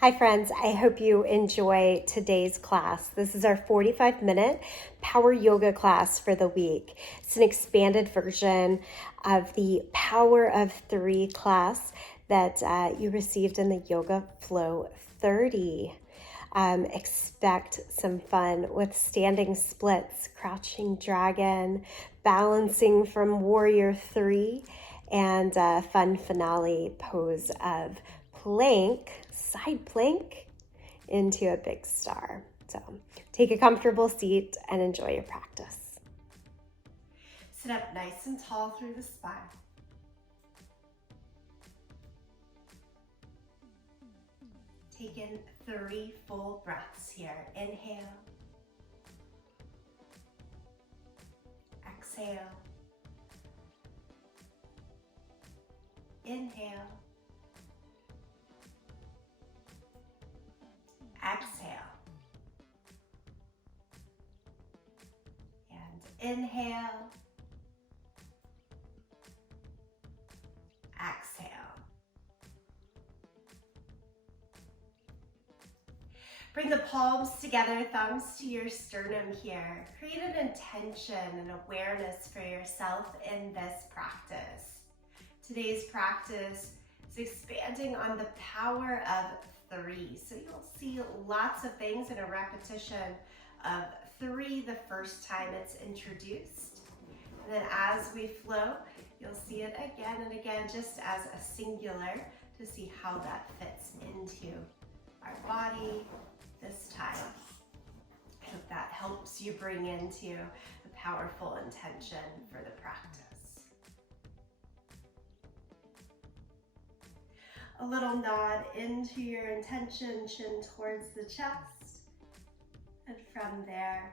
Hi friends, I hope you enjoy today's class. This is our 45-minute power yoga class for the week. It's an expanded version of the Power of 3 class that you received in the Yoga Flow 30. Expect some fun with standing splits, crouching dragon, balancing from warrior 3, and a fun finale pose of plank, side plank, into a big star. So take a comfortable seat and enjoy your practice. Sit up nice and tall through the spine. Take in 3 full breaths here. Inhale. Exhale. Inhale. Exhale. And inhale. Exhale. Bring the palms together, thumbs to your sternum here. Create an intention and awareness for yourself in this practice. Today's practice is expanding on the power of 3. So you'll see lots of things in a repetition of 3 the first time it's introduced. And then as we flow, you'll see it again and again just as a singular to see how that fits into our body this time. I hope that helps you bring into a powerful intention for the practice. A little nod into your intention, chin towards the chest. And from there,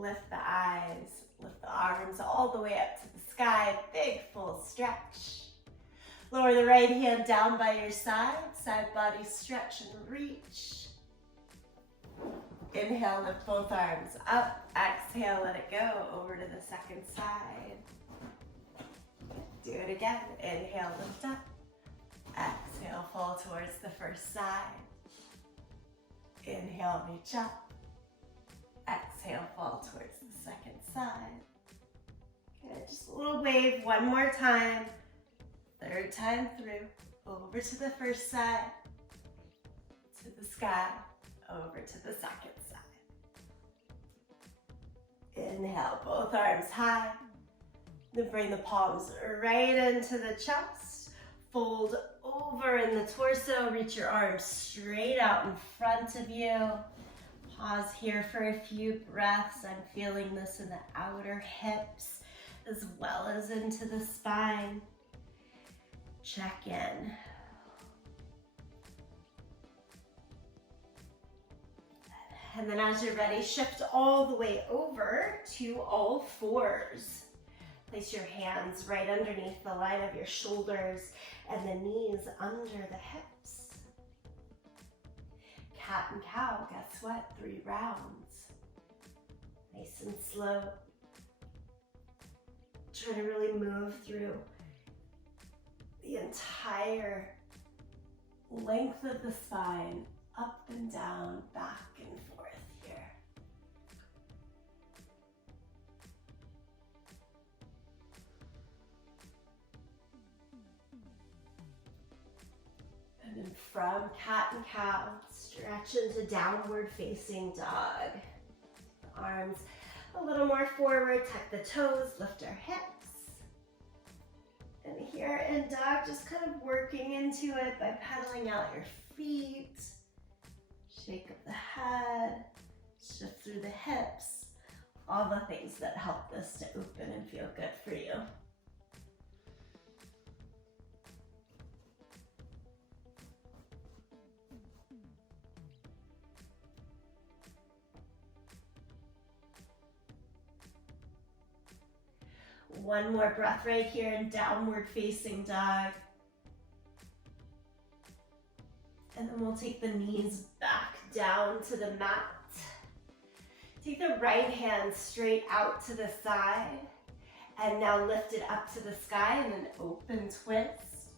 lift the eyes, lift the arms all the way up to the sky, big full stretch. Lower the right hand down by your side, side body stretch and reach. Inhale, lift both arms up. Exhale, let it go over to the second side. Do it again. Inhale, lift up. Exhale, fall towards the first side. Inhale, reach up. Exhale, fall towards the second side. Okay, just a little wave one more time. Third time through. Over to the first side. To the sky. Over to the second side. Inhale, both arms high. Then bring the palms right into the chest. Fold over in the torso. Reach your arms straight out in front of you. Pause here for a few breaths. I'm feeling this in the outer hips as well as into the spine. Check in. And then as you're ready, shift all the way over to all fours. Place your hands right underneath the line of your shoulders and the knees under the hips. Cat and cow, guess what? 3 rounds. Nice and slow. Try to really move through the entire length of the spine, up and down, back and forth here. And then from cat and cow, stretch into downward facing dog. Arms a little more forward, tuck the toes, lift our hips. And here in dog, just kind of working into it by pedaling out your feet. Shake up the head, shift through the hips. All the things that help this to open and feel good for you. One more breath right here in downward facing dog. And then we'll take the knees back down to the mat. Take the right hand straight out to the side. And now lift it up to the sky in an open twist.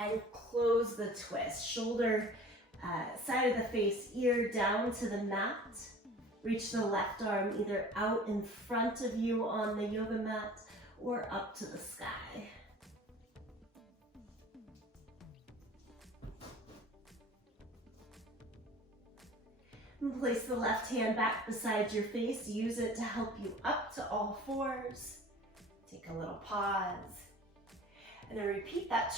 and close the twist. Shoulder, side of the face, ear down to the mat. Reach the left arm either out in front of you on the yoga mat or up to the sky. And place the left hand back beside your face. Use it to help you up to all fours. Take a little pause. And then repeat that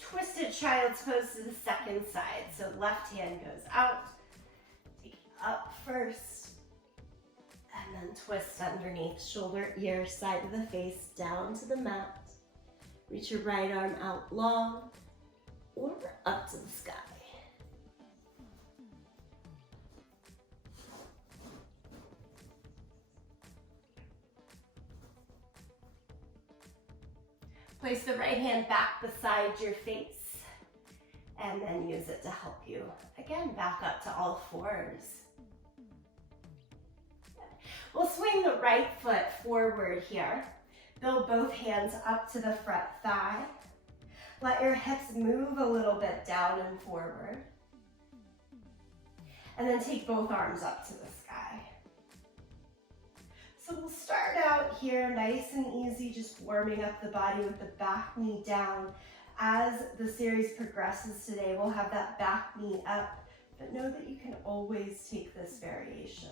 twisted child's pose to the second side. So left hand goes out. Take it up first. And then twist underneath. Shoulder, ear, side of the face, down to the mat. Reach your right arm out long or up to the sky. Place the right hand back beside your face and then use it to help you, again, back up to all fours. We'll swing the right foot forward here. Build both hands up to the front thigh. Let your hips move a little bit down and forward. And then take both arms up to the sky. So we'll start out here nice and easy, just warming up the body with the back knee down. As the series progresses today, we'll have that back knee up, but know that you can always take this variation.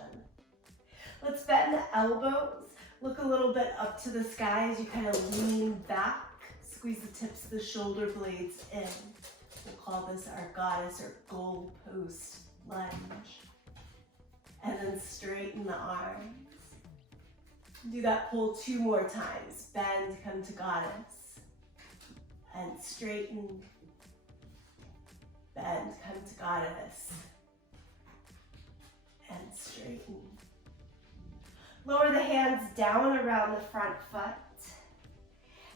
Let's bend the elbows, look a little bit up to the sky as you kind of lean back, squeeze the tips of the shoulder blades in. We'll call this our goddess or goalpost lunge. And then straighten the arms. Do that pull 2 more times. Bend, come to goddess. And straighten. Bend, come to goddess. And straighten. Lower the hands down around the front foot.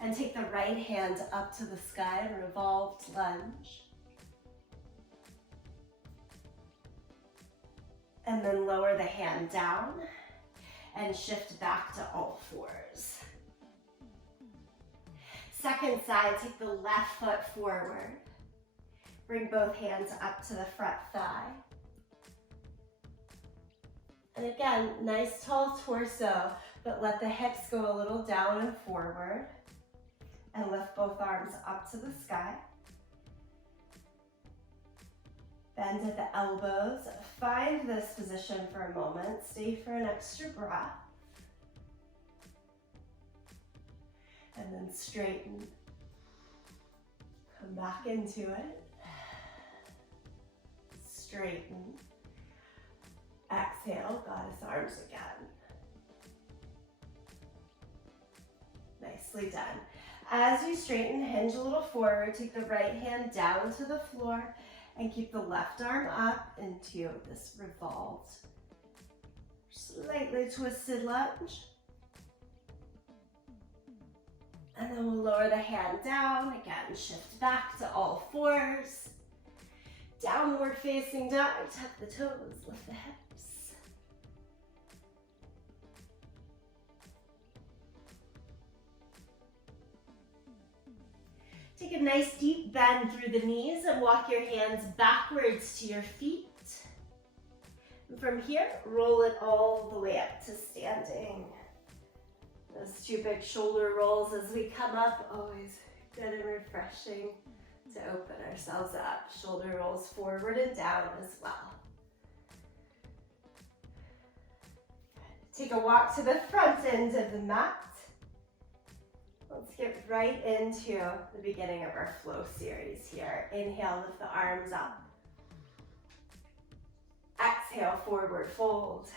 And take the right hand up to the sky, revolved lunge. And then lower the hand down. And shift back to all fours. Second side, take the left foot forward. Bring both hands up to the front thigh. And again, nice tall torso, but let the hips go a little down and forward. And lift both arms up to the sky. Bend at the elbows. Find this position for a moment. Stay for an extra breath. And then straighten. Come back into it. Straighten. Exhale, goddess arms again. Nicely done. As you straighten, hinge a little forward. Take the right hand down to the floor. And keep the left arm up into this revolved, slightly twisted lunge. And then we'll lower the hand down. Again, shift back to all fours. Downward facing dog. Tuck the toes, lift the hips. Take a nice deep bend through the knees and walk your hands backwards to your feet. And from here, roll it all the way up to standing. Those 2 big shoulder rolls as we come up, always good and refreshing to open ourselves up. Shoulder rolls forward and down as well. Take a walk to the front end of the mat. Let's get right into the beginning of our flow series here. Inhale, lift the arms up. Exhale, forward fold.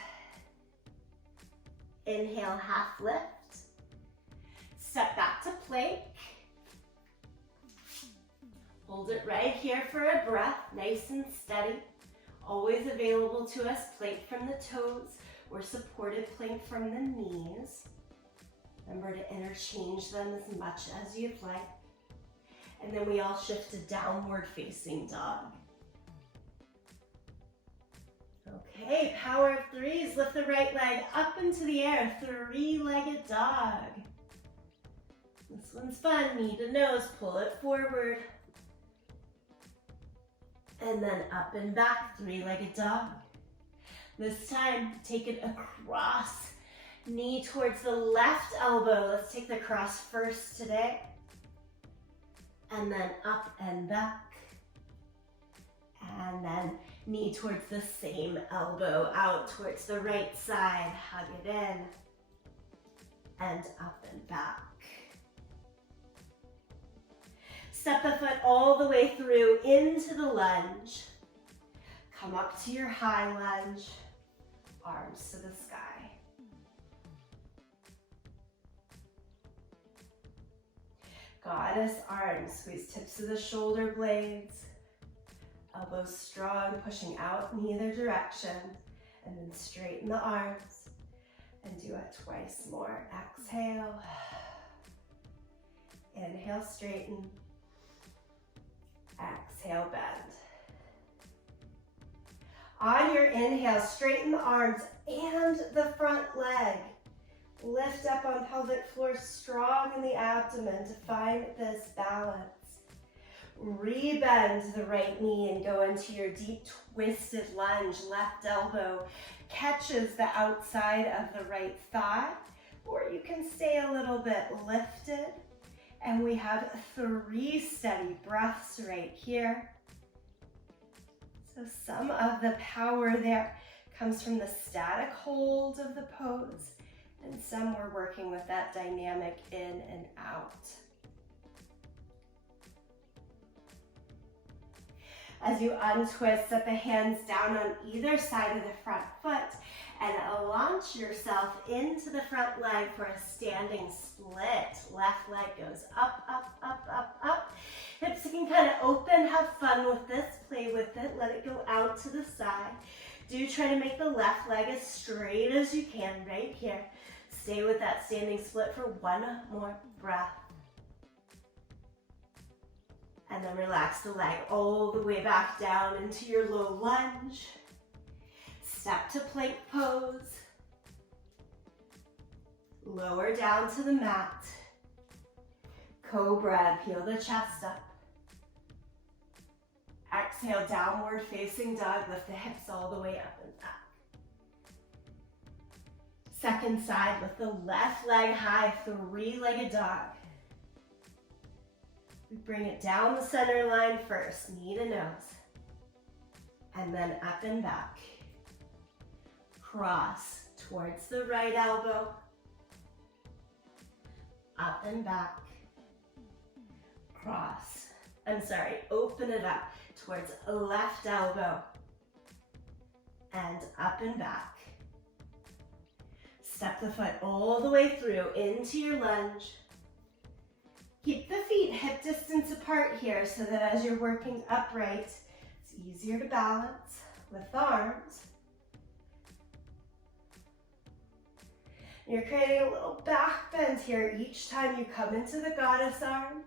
Inhale, half lift. Step back to plank. Hold it right here for a breath, nice and steady. Always available to us, plank from the toes or supported plank from the knees. Remember to interchange them as much as you'd like. And then we all shift to downward facing dog. Okay, power of 3s. Lift the right leg up into the air, 3-legged dog. This one's fun, knee to nose, pull it forward. And then up and back, three-legged dog. This time, take it across. Knee towards the left elbow. Let's take the cross first today. And then up and back. And then knee towards the same elbow, out towards the right side. Hug it in. And up and back. Step the foot all the way through into the lunge. Come up to your high lunge. Arms to the sky. Goddess arms. Squeeze tips of the shoulder blades. Elbows strong, pushing out in either direction. And then straighten the arms. And do it twice more. Exhale. Inhale, straighten. Exhale, bend. On your inhale, straighten the arms and the front leg. Lift up on pelvic floor, strong in the abdomen to find this balance. Rebend the right knee and go into your deep twisted lunge. Left elbow catches the outside of the right thigh, or you can stay a little bit lifted. And we have 3 steady breaths right here. So some of the power there comes from the static hold of the pose, and some we're working with that dynamic in and out. As you untwist, set the hands down on either side of the front foot and launch yourself into the front leg for a standing split. Left leg goes up, up, up, up, up. Hips can kind of open, have fun with this, play with it, let it go out to the side. Do try to make the left leg as straight as you can right here. Stay with that standing split for one more breath. And then relax the leg all the way back down into your low lunge. Step to plank pose. Lower down to the mat. Cobra, peel the chest up. Exhale, downward facing dog. Lift the hips all the way up and back. Second side, lift the left leg high, 3-legged dog. We bring it down the center line first, knee to nose. And then up and back. Cross towards the right elbow. Up and back. Cross. Open it up towards left elbow. And up and back. Step the foot all the way through into your lunge. Keep the feet hip distance apart here so that as you're working upright, it's easier to balance with the arms. You're creating a little back bend here each time you come into the goddess arms.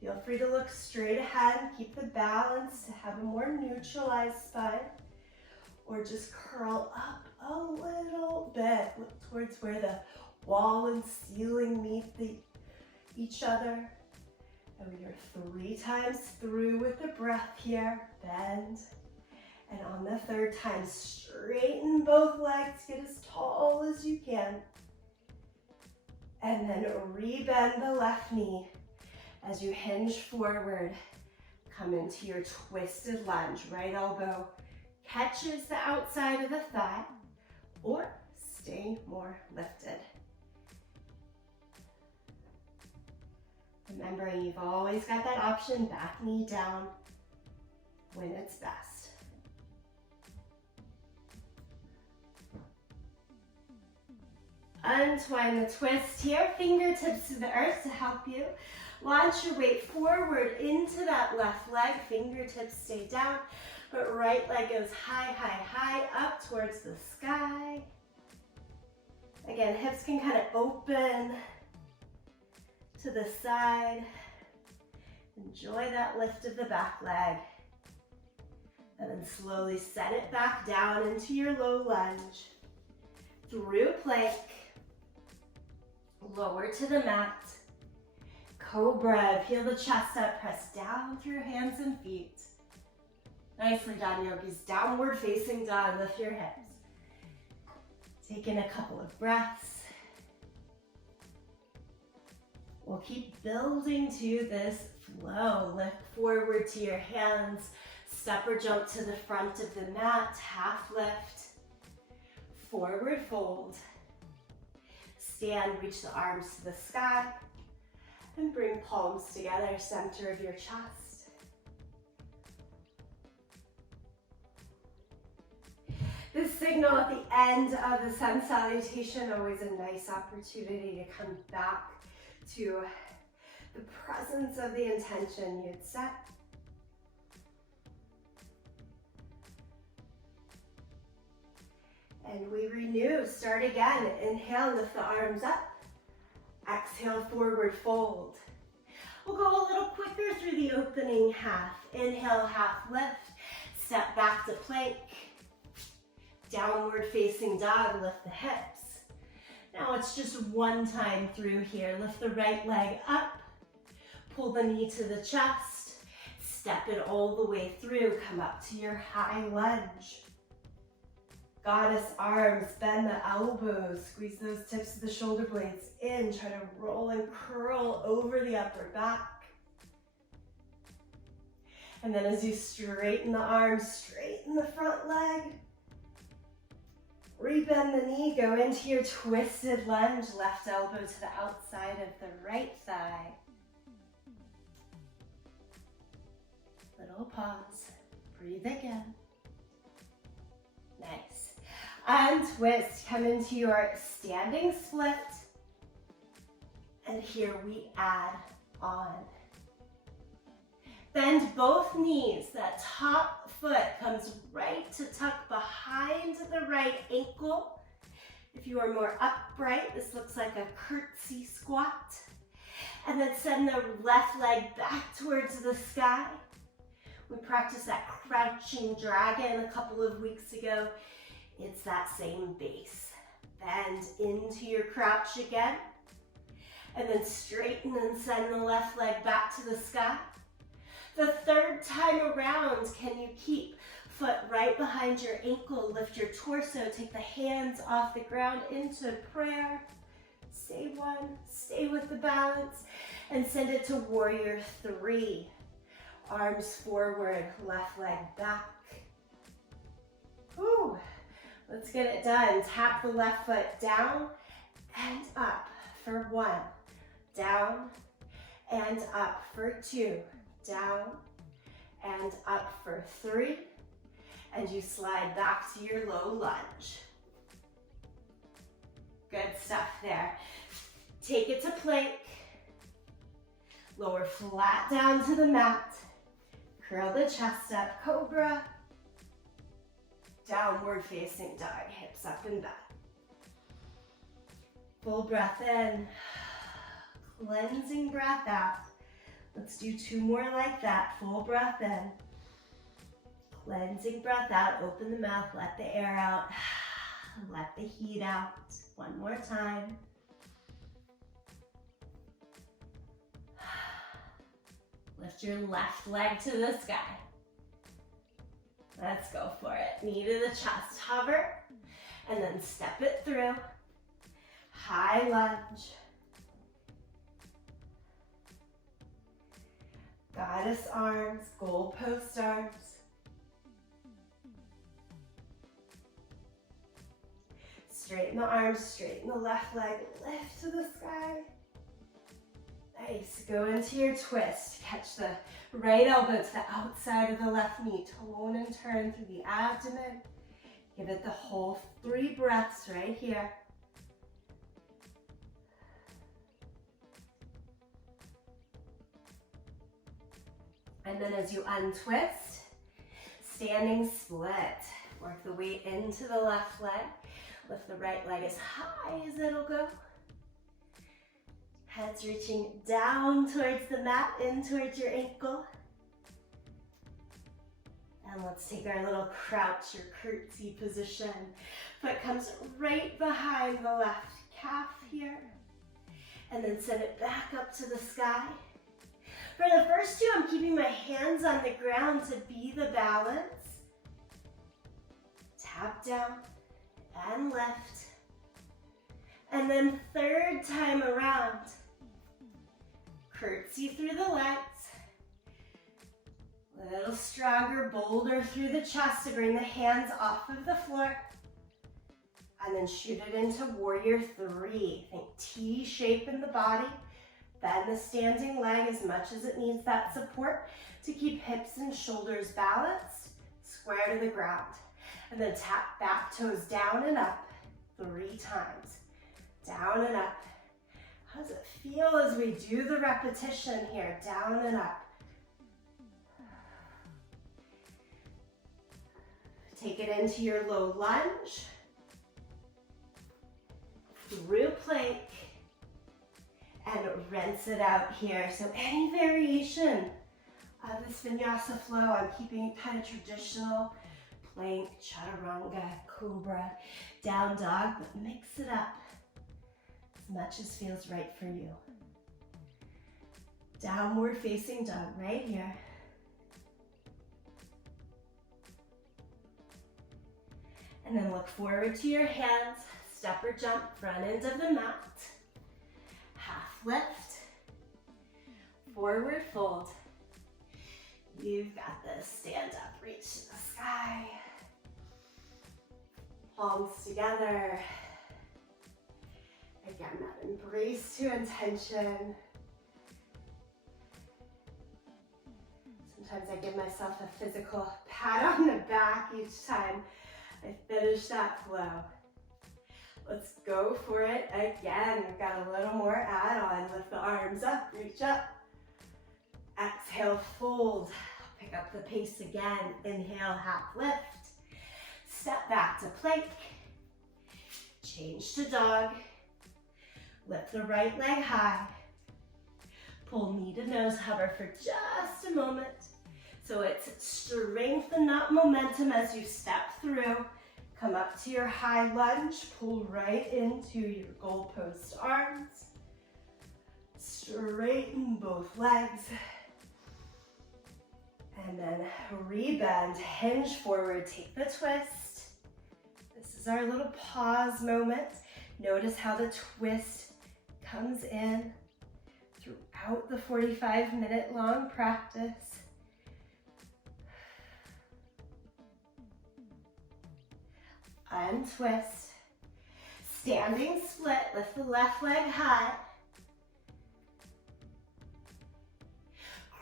Feel free to look straight ahead, keep the balance to have a more neutralized spine, or just curl up a little bit. Look towards where the wall and ceiling meet each other. And we are 3 times through with the breath here. Bend. And on the 3rd time, straighten both legs, get as tall as you can. And then rebend the left knee as you hinge forward. Come into your twisted lunge. Right elbow catches the outside of the thigh, or stay more lifted. Remembering you've always got that option, back knee down when it's best. Untwine the twist here, fingertips to the earth to help you. Launch your weight forward into that left leg, fingertips stay down, but right leg goes high, high, high, up towards the sky. Again, hips can kind of open to the side. Enjoy that lift of the back leg. And then slowly set it back down into your low lunge. Through plank. Lower to the mat. Cobra, peel the chest up, press down through hands and feet. Nicely done, yogis. Downward facing dog. Lift your hips. Take in a couple of breaths. We'll keep building to this flow. Lift forward to your hands. Step or jump to the front of the mat. Half lift. Forward fold. Stand, reach the arms to the sky. And bring palms together, center of your chest. This signal at the end of the sun salutation, always a nice opportunity to come back to the presence of the intention you'd set. And we renew, start again. Inhale, lift the arms up. Exhale, forward fold. We'll go a little quicker through the opening half. Inhale, half lift. Step back to plank. Downward facing dog, lift the hips. Now it's just one time through here. Lift the right leg up. Pull the knee to the chest. Step it all the way through. Come up to your high lunge. Goddess arms, bend the elbows, squeeze those tips of the shoulder blades in, try to roll and curl over the upper back. And then as you straighten the arms, straighten the front leg, rebend the knee, go into your twisted lunge, left elbow to the outside of the right thigh. Little pause, breathe again. Nice. Untwist, come into your standing split. And here we add on. Bend both knees. That top foot comes right to tuck behind the right ankle. If you are more upright, this looks like a curtsy squat. And then send the left leg back towards the sky. We practiced that crouching dragon a couple of weeks ago. It's that same base. Bend into your crouch again. And then straighten and send the left leg back to the sky. The third time around, can you keep foot right behind your ankle, lift your torso, take the hands off the ground into prayer. Stay one, stay with the balance, and send it to warrior three. Arms forward, left leg back. Whew. Let's get it done. Tap the left foot down and up for 1. Down and up for 2. Down and up for 3. And you slide back to your low lunge. Good stuff there. Take it to plank. Lower flat down to the mat. Curl the chest up, cobra. Downward facing dog, hips up and back. Full breath in, cleansing breath out. Let's do 2 more like that. Full breath in, cleansing breath out. Open the mouth, let the air out, let the heat out. 1 more time. Lift your left leg to the sky. Let's go for it. Knee to the chest, hover, and then step it through. High lunge. Goddess arms, goalpost arms. Straighten the arms, straighten the left leg, lift to the sky. Nice, go into your twist. Catch the right elbow to the outside of the left knee. Tone and turn through the abdomen. Give it the whole 3 breaths right here. And then as you untwist, standing split. Work the weight into the left leg. Lift the right leg as high as it'll go. Head's reaching down towards the mat, in towards your ankle. And let's take our little crouch or curtsy position. Foot comes right behind the left calf here. And then send it back up to the sky. For the first two, I'm keeping my hands on the ground to be the balance. Tap down and lift. And then third time around, curtsy through the legs. A little stronger, bolder through the chest to bring the hands off of the floor. And then shoot it into warrior three. Think T shape in the body. Bend the standing leg as much as it needs that support to keep hips and shoulders balanced, square to the ground. And then tap back toes down and up 3 times. Down and up. How does it feel as we do the repetition here? Down and up. Take it into your low lunge. Through plank. And rinse it out here. So any variation of this vinyasa flow, I'm keeping kind of traditional. Plank, chaturanga, cobra, down dog, but mix it up as much as feels right for you. Downward facing dog right here. And then look forward to your hands, step or jump, front end of the mat. Half lift, forward fold. You've got this, stand up, reach to the sky. Palms together. Again, that embrace to intention. Sometimes I give myself a physical pat on the back each time I finish that flow. Let's go for it again. We've got a little more add-on. Lift the arms up, reach up. Exhale, fold. Pick up the pace again. Inhale, half lift. Step back to plank. Change to dog. Lift the right leg high. Pull knee to nose, hover for just a moment. So it's strengthen that momentum as you step through. Come up to your high lunge, pull right into your goalpost arms. Straighten both legs. And then rebend, hinge forward, take the twist. This is our little pause moment. Notice how the twist comes in throughout the 45-minute long practice. Untwist. Standing split, lift the left leg high.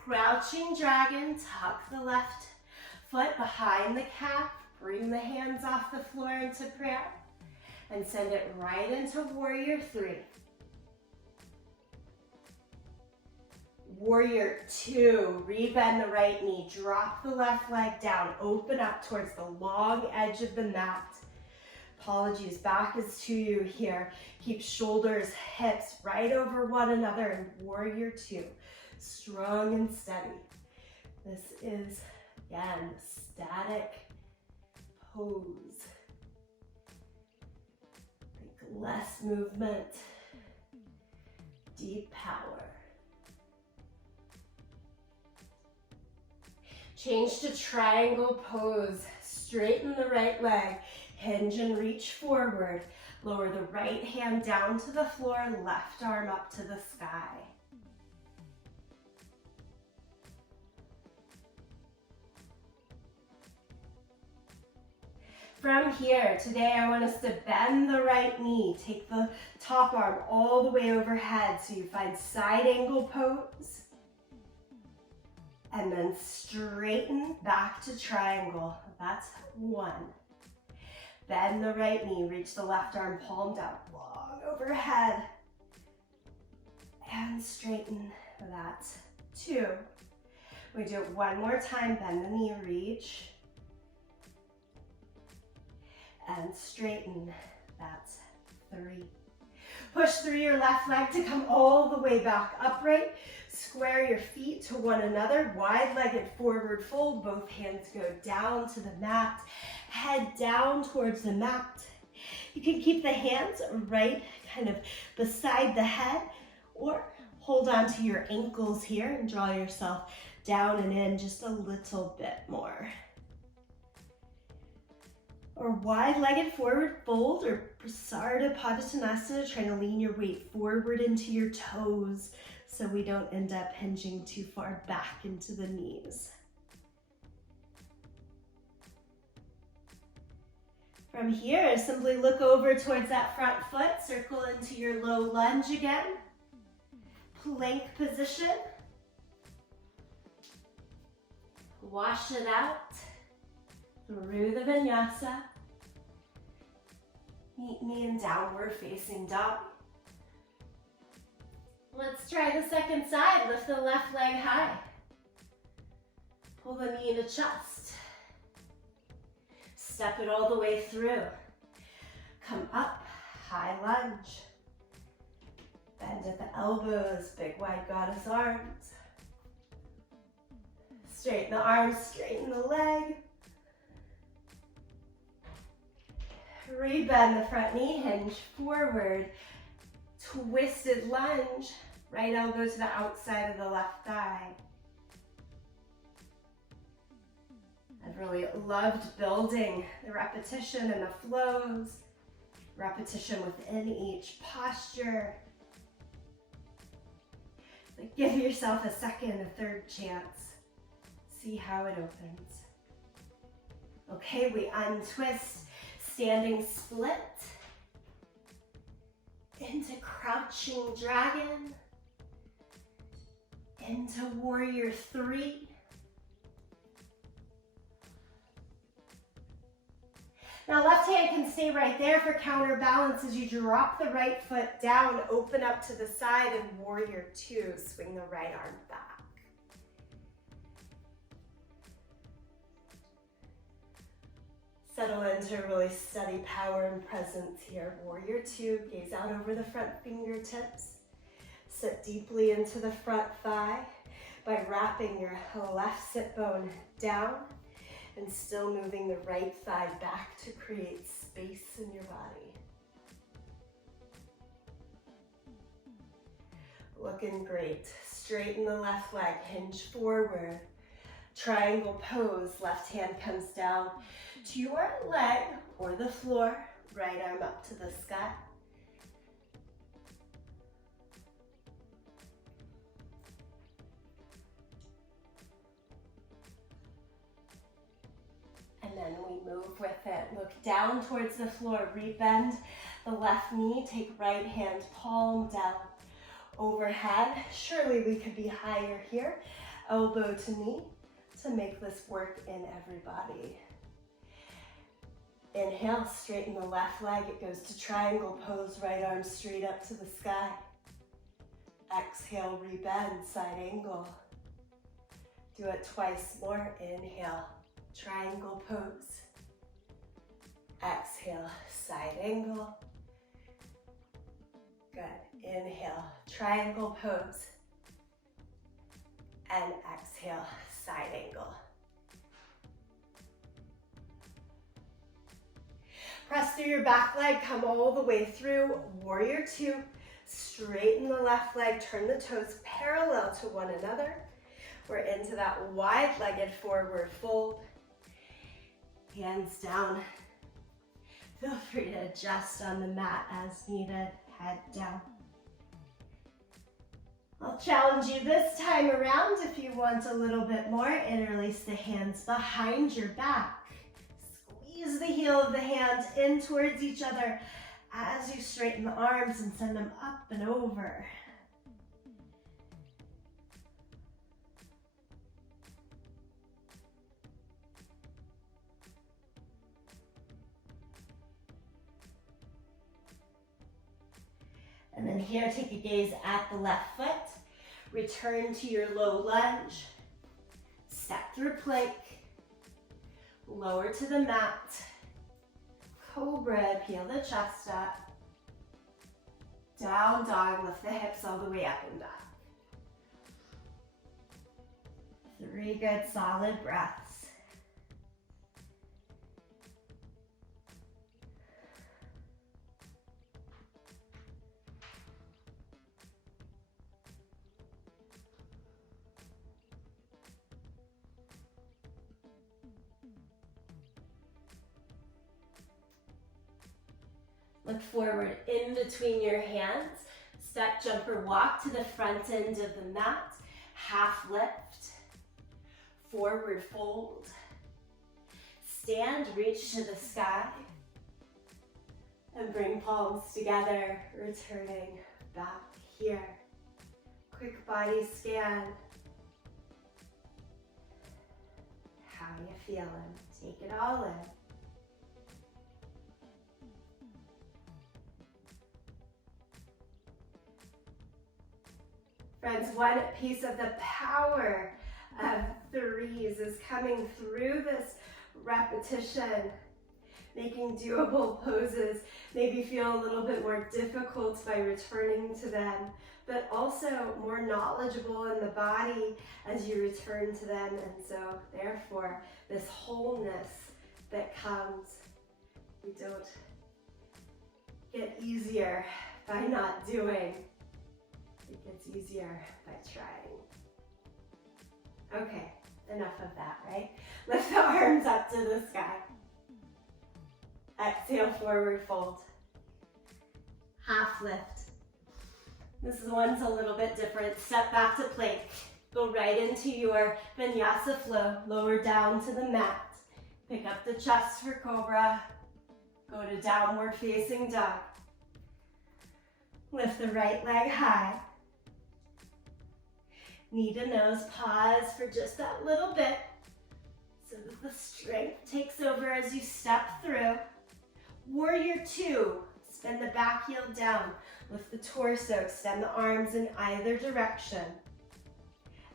Crouching dragon, tuck the left foot behind the calf. Bring the hands off the floor into prayer. And send it right into warrior three. Warrior two, rebend the right knee, drop the left leg down, open up towards the long edge of the mat. Apologies, back is to you here. Keep shoulders, hips right over one another in warrior two. Strong and steady. This is, again, static pose. Think less movement, deep power. Change to triangle pose. Straighten the right leg. Hinge and reach forward. Lower the right hand down to the floor, left arm up to the sky. From here, today I want us to bend the right knee. Take the top arm all the way overhead so you find side angle pose. And then straighten back to triangle. That's one. Bend the right knee, reach the left arm palm down, long overhead. And straighten, that's two. We do it one more time, bend the knee, reach. And straighten, that's three. Push through your left leg to come all the way back upright. Square your feet to one another, wide-legged forward fold. Both hands go down to the mat. Head down towards the mat. You can keep the hands right kind of beside the head or Hold on to your ankles here and draw yourself down and in just a little bit more. Or wide-legged forward fold or Prasarita Padottanasana, trying to lean your weight forward into your toes so we don't end up hinging too far back into the knees. From here, simply look over towards that front foot, circle into your low lunge again. Plank position. Wash it out through the vinyasa. Meet me in downward facing dog. Let's try the second side. Lift the left leg high. Pull the knee to chest. Step it all the way through. Come up, high lunge. Bend at the elbows, big wide goddess arms. Straighten the arms, straighten the leg. Rebend the front knee, hinge forward. Twisted lunge, right elbow to the outside of the left thigh. I've really loved building the repetition and the flows, repetition within each posture. Like give yourself a second, a third chance. See how it opens. Okay, we untwist, standing split into crouching dragon, into warrior three. Now left hand can stay right there for counterbalance as you drop the right foot down, open up to the side, and warrior two, swing the right arm back. Settle into really steady power and presence here. Warrior two, gaze out over the front fingertips. Sit deeply into the front thigh by wrapping your left sit bone down and still moving the right thigh back to create space in your body. Looking great. Straighten the left leg, hinge forward. Triangle pose, left hand comes down to your leg or the floor, right arm up to the sky. And then we move with it. Look down towards the floor, rebend the left knee, take right hand palm down overhead. Surely we could be higher here, elbow to knee, to make this work in everybody. Inhale, straighten the left leg. It goes to triangle pose, right arm straight up to the sky. Exhale, rebend, side angle. Do it twice more. Inhale, triangle pose. Exhale, side angle. Good. Inhale, triangle pose. And exhale, side angle. Press through your back leg, come all the way through, warrior two. Straighten the left leg, turn the toes parallel to one another. We're into that wide-legged forward fold. Hands down. Feel free to adjust on the mat as needed, head down. I'll challenge you this time around if you want a little bit more. Interlace the hands behind your back. Squeeze the heel of the hand in towards each other as you straighten the arms and send them up and over. And then here, take a gaze at the left foot. Return to your low lunge. Step through plank. Lower to the mat. Cobra, peel the chest up. Down dog, lift the hips all the way up and back. 3 good solid breaths. Look forward in between your hands. Step, jump, or walk to the front end of the mat. Half lift. Forward fold. Stand, reach to the sky. And bring palms together, returning back here. Quick body scan. How you feeling? Take it all in. Friends, one piece of the power of threes is coming through this repetition, making doable poses maybe feel a little bit more difficult by returning to them, but also more knowledgeable in the body as you return to them. And so therefore, this wholeness that comes, we don't get easier by not doing. It gets easier by trying. Okay, enough of that, right? Lift the arms up to the sky. Exhale, forward fold. Half lift. This one's a little bit different. Step back to plank. Go right into your vinyasa flow. Lower down to the mat. Pick up the chest for cobra. Go to downward facing dog. Lift the right leg high. Knee to nose, pause for just that little bit so that the strength takes over as you step through. Warrior two, spin the back heel down, lift the torso, extend the arms in either direction.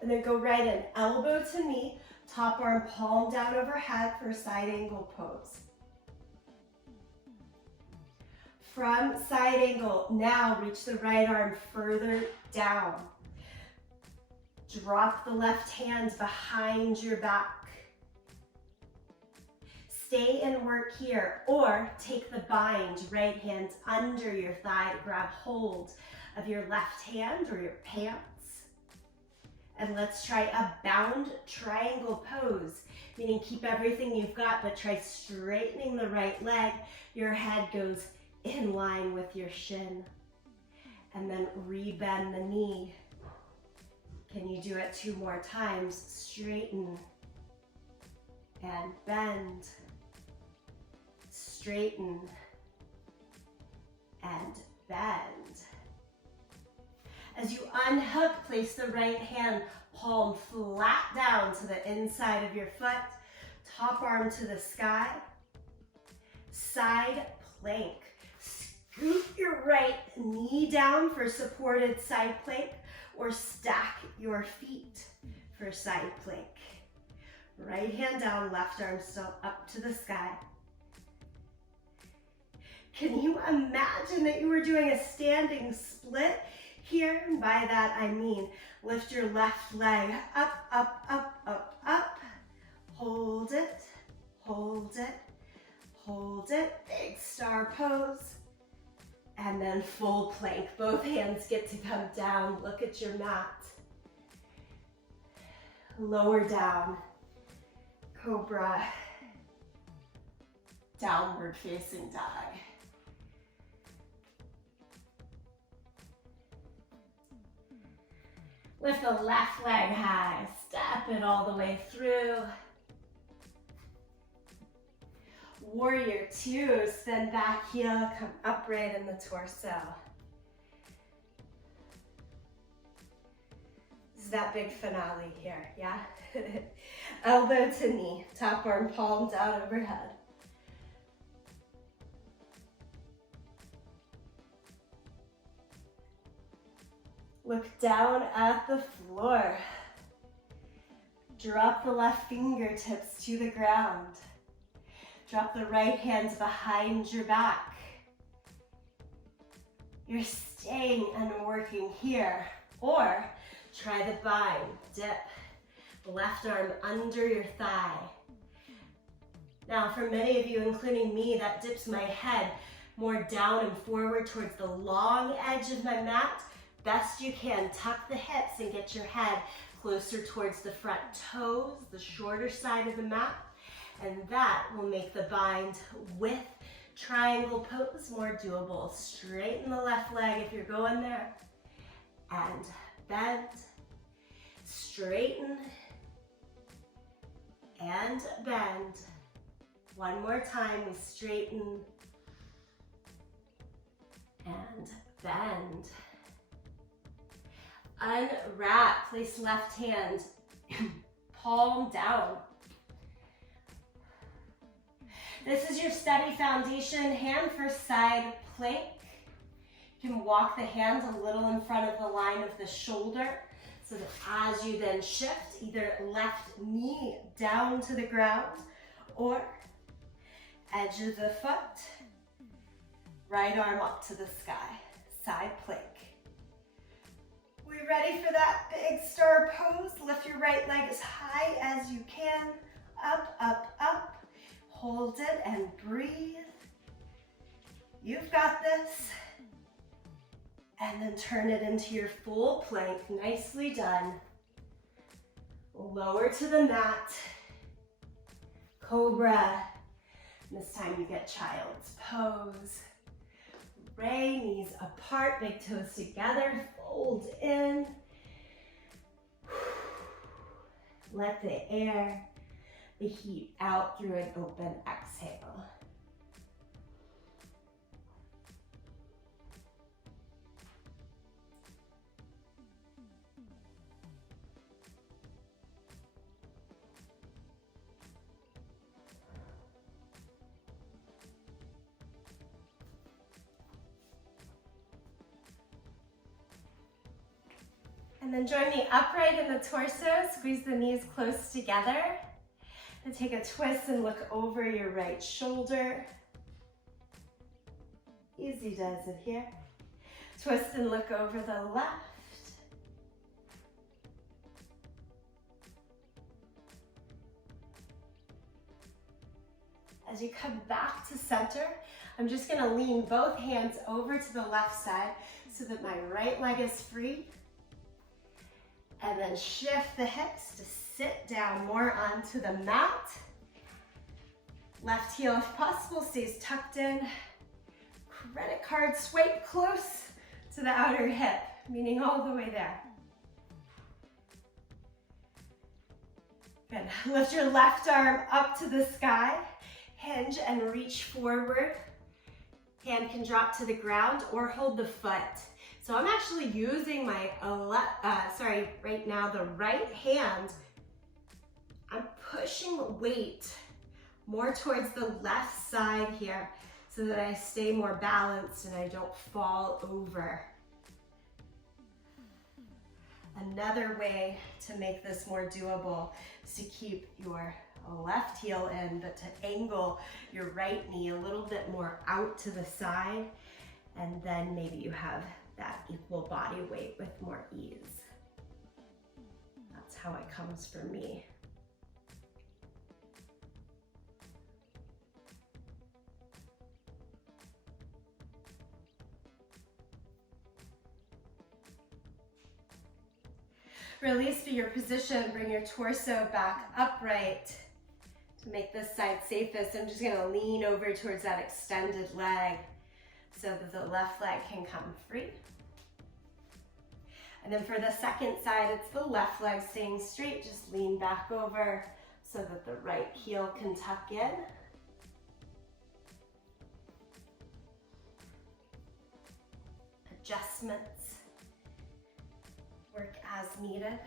And then go right in, elbow to knee, top arm palm down overhead for side angle pose. From side angle, now reach the right arm further down. Drop the left hand behind your back. Stay and work here, or take the bind, right hand under your thigh, grab hold of your left hand or your pants. And let's try a bound triangle pose, meaning keep everything you've got, but try straightening the right leg. Your head goes in line with your shin. And then rebend the knee. Can you do it 2 more times? Straighten and bend. Straighten and bend. As you unhook, place the right hand palm flat down to the inside of your foot, top arm to the sky, side plank. Scoot your right knee down for supported side plank, or stack your feet for side plank. Right hand down, left arm still up to the sky. Can you imagine that you were doing a standing split here? And by that I mean lift your left leg up, up, up, up, up. Hold it, hold it, hold it. Big star pose. And then full plank. Both hands get to come down. Look at your mat. Lower down. Cobra. Downward facing dog. Lift the left leg high. Step it all the way through. Warrior two, spin back heel, come upright in the torso. This is that big finale here, yeah? Elbow to knee, top arm palm down overhead. Look down at the floor. Drop the left fingertips to the ground. Drop the right hands behind your back. You're staying and working here. Or try the bind, dip. The left arm under your thigh. Now for many of you, including me, that dips my head more down and forward towards the long edge of my mat. Best you can, tuck the hips and get your head closer towards the front toes, the shorter side of the mat. And that will make the bind with Triangle pose, more doable. Straighten the left leg if you're going there. And bend. Straighten. And bend. One more time, we straighten. And bend. Unwrap, place left hand, palm down. This is your steady foundation, hand first side plank. You can walk the hands a little in front of the line of the shoulder, so that as you then shift, either left knee down to the ground, or edge of the foot, right arm up to the sky, side plank. We ready for that big star pose? Lift your right leg as high as you can. Up, up, up. Hold it and breathe. You've got this. And then turn it into your full plank. Nicely done. Lower to the mat. Cobra. And this time you get child's pose. Ray, knees apart, big toes together, fold in. Let the air, the heat out through an open exhale. And then join me upright in the torso, squeeze the knees close together. And take a twist and look over your right shoulder. Easy does it here. Twist and look over the left. As you come back to center, I'm just gonna lean both hands over to the left side so that my right leg is free. And then shift the hips to sit down more onto the mat. Left heel, if possible, stays tucked in. Credit card swipe close to the outer hip, meaning all the way there. Good. Lift your left arm up to the sky. Hinge and reach forward. Hand can drop to the ground or hold the foot. So I'm actually using my right now the right hand. I'm pushing weight more towards the left side here so that I stay more balanced and I don't fall over. Another way to make this more doable is to keep your left heel in, but to angle your right knee a little bit more out to the side, and then maybe you have that equal body weight with more ease. That's how it comes for me. Release for your position, bring your torso back upright. To make this side safest, I'm just gonna lean over towards that extended leg so that the left leg can come free. And then for the second side, it's the left leg staying straight. Just lean back over so that the right heel can tuck in. Adjustments, work as needed.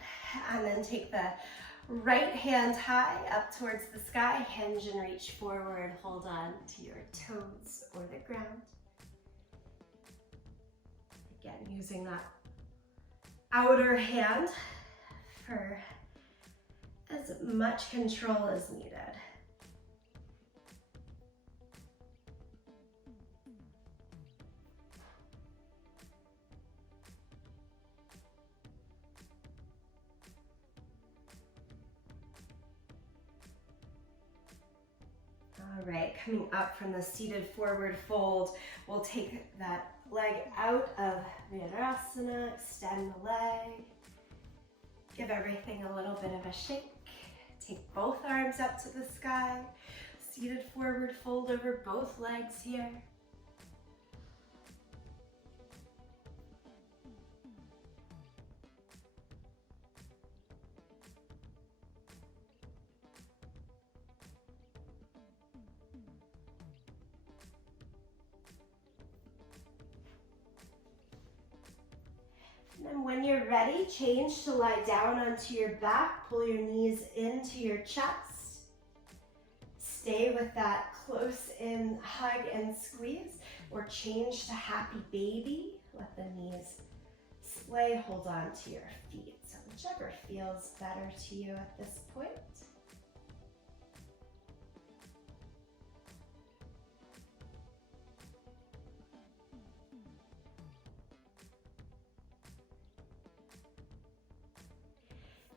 And then take the right hand high up towards the sky, hinge and reach forward, hold on to your toes or the ground. Again, using that outer hand for as much control as needed. All right, coming up from the seated forward fold, we'll take that leg out of Virasana, extend the leg, give everything a little bit of a shake. Take both arms up to the sky, seated forward fold over both legs here. And then when you're ready, change to lie down onto your back. Pull your knees into your chest. Stay with that close in hug and squeeze, or change to happy baby. Let the knees splay, hold on to your feet. So whichever feels better to you at this point.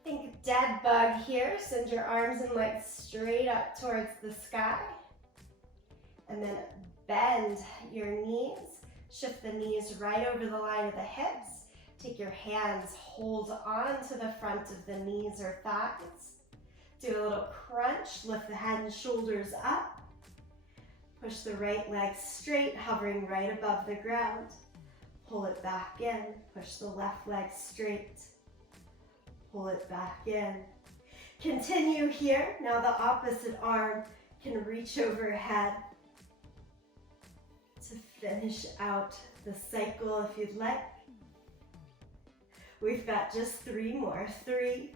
Think dead bug here. Send your arms and legs straight up towards the sky. And then bend your knees. Shift the knees right over the line of the hips. Take your hands, hold on to the front of the knees or thighs. Do a little crunch. Lift the head and shoulders up. Push the right leg straight, hovering right above the ground. Pull it back in. Push the left leg straight. Pull it back in. Continue here. Now the opposite arm can reach overhead to finish out the cycle if you'd like. We've got just 3 more. 3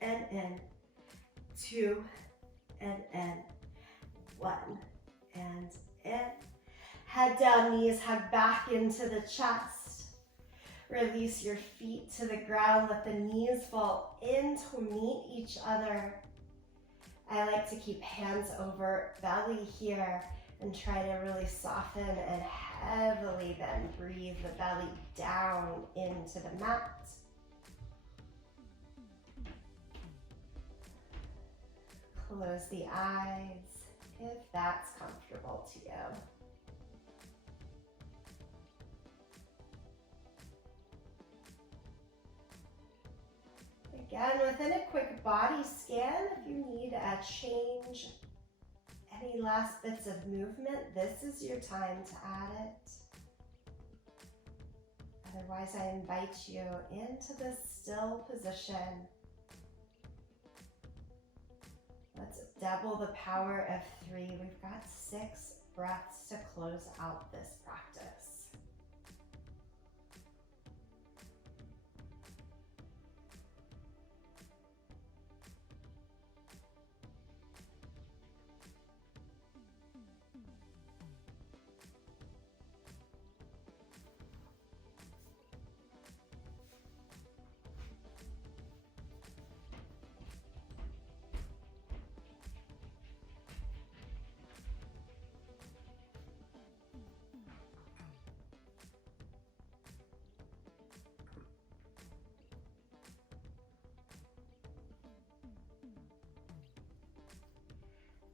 and in. 2 and in. 1 and in. Head down, knees hug back into the chest. Release your feet to the ground. Let the knees fall in to meet each other. I like to keep hands over belly here and try to really soften and heavily then breathe the belly down into the mat. Close the eyes if that's comfortable to you. Again, within a quick body scan, if you need a change, any last bits of movement, this is your time to add it. Otherwise, I invite you into this still position. Let's double the power of 3. We've got 6 breaths to close out this practice.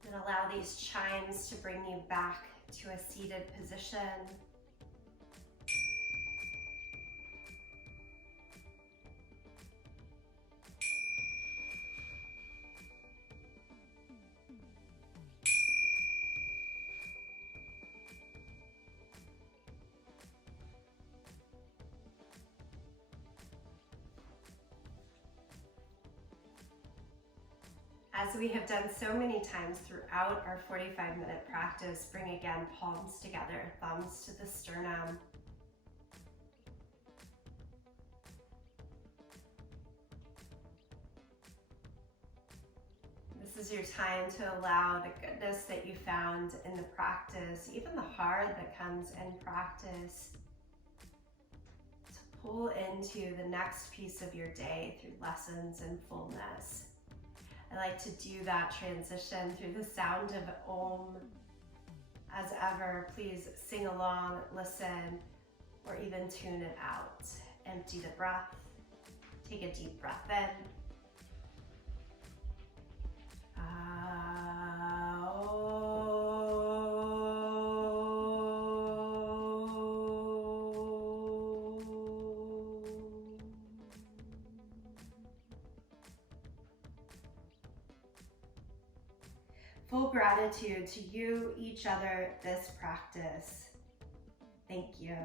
And allow these chimes to bring you back to a seated position. As we have done so many times throughout our 45-minute practice, bring again palms together, thumbs to the sternum. This is your time to allow the goodness that you found in the practice, even the hard that comes in practice, to pull into the next piece of your day through lessons and fullness. I like to do that transition through the sound of Om. As ever, please sing along, listen, or even tune it out. Empty the breath. Take a deep breath in. Full gratitude to you, each other, this practice. Thank you.